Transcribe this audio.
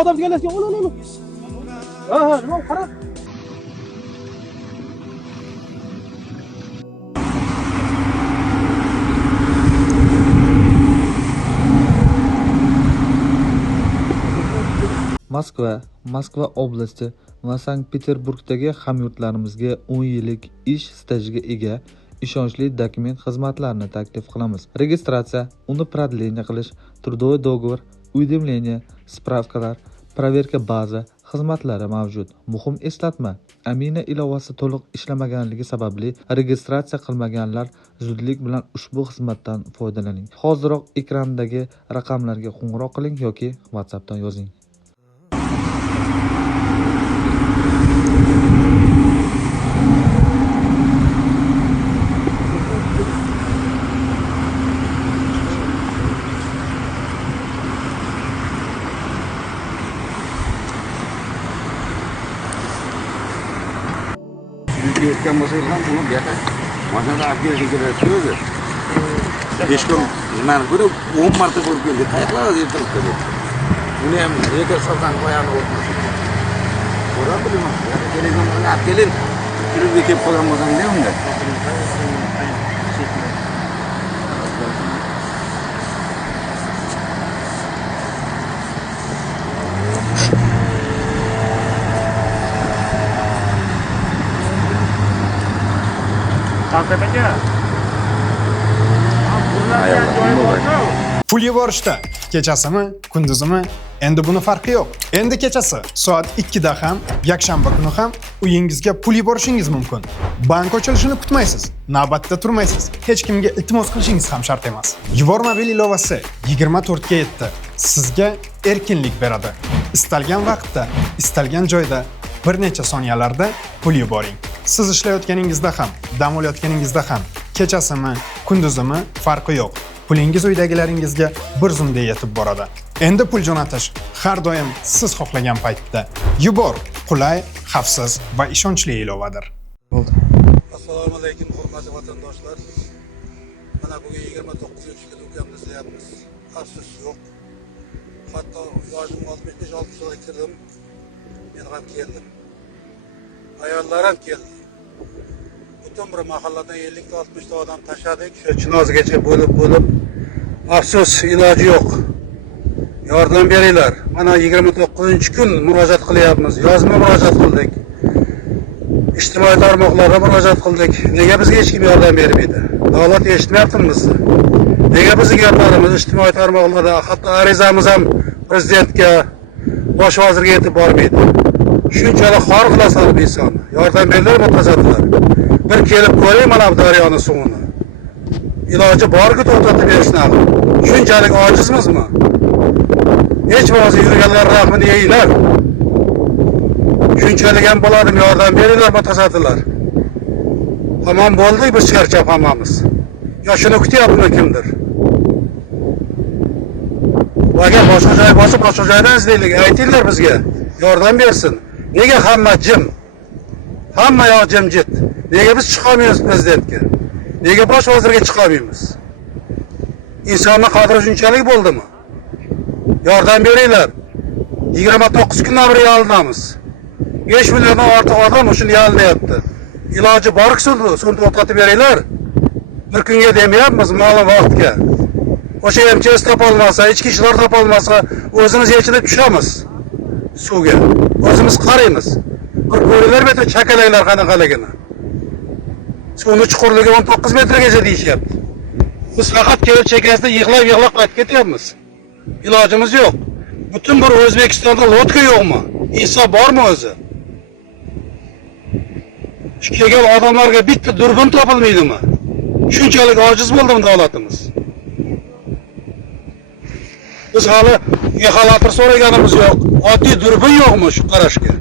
odam kelasiga ol. Ha, nima qara. Moskva oblasti va Sankt-Peterburgdagi hamyurtlarimizga 10 yillik ish stajiga ega ishonchli dokument xizmatlarini taklif qilamiz. Registratsiya, uni продление qilish, трудовой договор, уведомление, spravkalar, проверка baza xizmatlari mavjud. Muhim eslatma, Amina ilovasi to'liq ishlamaganligi sababli registratsiya qilmaganlar zudlik bilan ushbu xizmatdan foydalaning. Hoziroq ekrandagi raqamlarga qo'ng'iroq qiling yoki WhatsAppdan yozing. Yetken masayı falan bunu bir yaka. Masada akıyor şekilde sürüyordu. 5 gün ben böyle 10 Mart'ta korkuyordu. Kayıklar diye tuttu. Bunu hem ne kadar saltan koyanı olmasın. Orada bilmem. Yani televizyonda akılın. Kırık bir kep koyamazsan ne onda? Pul yuborishda kechasimi, kunduzimi, endi buni farqi yo'q. Endi kechasi soat 2 da ham, yakshanba kuni ham uyingizga pul yuborishingiz mumkin. Bank ochilishini kutmaysiz, navbatda turmaysiz. Hech kimga iltimos qilishingiz ham shart emas. Yubormobil ilovasi 24 ga yetdi. Sizga erkinlik beradi. Istalgan vaqtda, istalgan joyda bir necha soniyalarda pul yuboring. Siz ishlayotganingizda ham, dam olayotganingizda ham, kechasimi, kunduzimi farqi yo'q. Pulingiz uydagilaringizga bir zumda yetib boradi. Endi pul jo'natish har doim siz xohlagan paytda. Yubor qulay, xavfsiz va ishonchli ilovadir. Assalomu alaykum hurmatli vatandoshlar. Mana bugun 29-ga do'konda izlayapmiz. Afsus yo'q. Hatto yoshim 65-60 ga kirdim. Men ham keldim. Ayollar ham keldi. Butun bir mahalladan 50-60 ta odam tashladik. Shu Chinozgacha bo'lib afsus iloji yo'q. Yordam beringlar. Mana 29-kun murojaat qilyapmiz. Yozma murojaat qildik. Ijtimoiy tarmoqlarga murojaat qildik. Nega bizga hech kim yordam bermaydi? Davlat eshitmayaptimi bizni? Nega bizning gaplarimiz ijtimoiy tarmoqlarda, hatto arizamiz ham prezidentga, bosh vazirga yetib bormaydi? Shunchalik xor qilasizlar bu insonni. Yordam beringlar mutasaddilar. Bir kelib ko'ring mana bu daryoni suvini. Iloji borki to'xtatib berishni. Shunchalik ojizmizmi? Hech bo'lmasa yurganlar rahmini yeyinglar. Shunchalik ham bo'ladimi? Yordam beringlar mutasaddilar. Tamam bo'ldik biz charchab hammamiz. Ya shuni kutyapmi kimdir? Agar boshqa joy bo'lsa, boshqa joydan izlaylik. Aytinglar bizga. Yordam bersin. Nega hamma jim? Hamma yoq jimjit. Nega biz chiqolmaymiz prezidentga? Nega bosh vazirga chiqolmaymiz? İnsanning qadri shunchalik bo'ldimi? Yordam beringlar. 29 kundan beri yalinamiz. 5 milliondan ortiq odam shuni yalinyapti. Iloji borki suvni to'xtatib beringlar. Bir kunga demayapmiz, ma'lum vaqtga. O'sha MCS topolmasa, ichki ishlar topolmasa, o'zimiz yechilib tushamiz suvga. O'zimiz qaraymiz. Bir ko'ringlar bitta chakalaklar qanaqaligini. Suvni chuqurligi 19 metrgacha deyishyapti. Biz faqat kelib chekasida yig'lab qaytib ketyapmiz. İlojimiz yo'q. Butun bir O'zbekistonda lotka yo'qmi? İsa bormi o'zi? Shu kelgan odamlarga bitta durbin topilmaydimi? Shunchalik ojiz bo'ldimi davlatimiz? Biz hali xalaqit so'raganimiz yo'q. Oddiy durbin yo'qmi shu qarashga?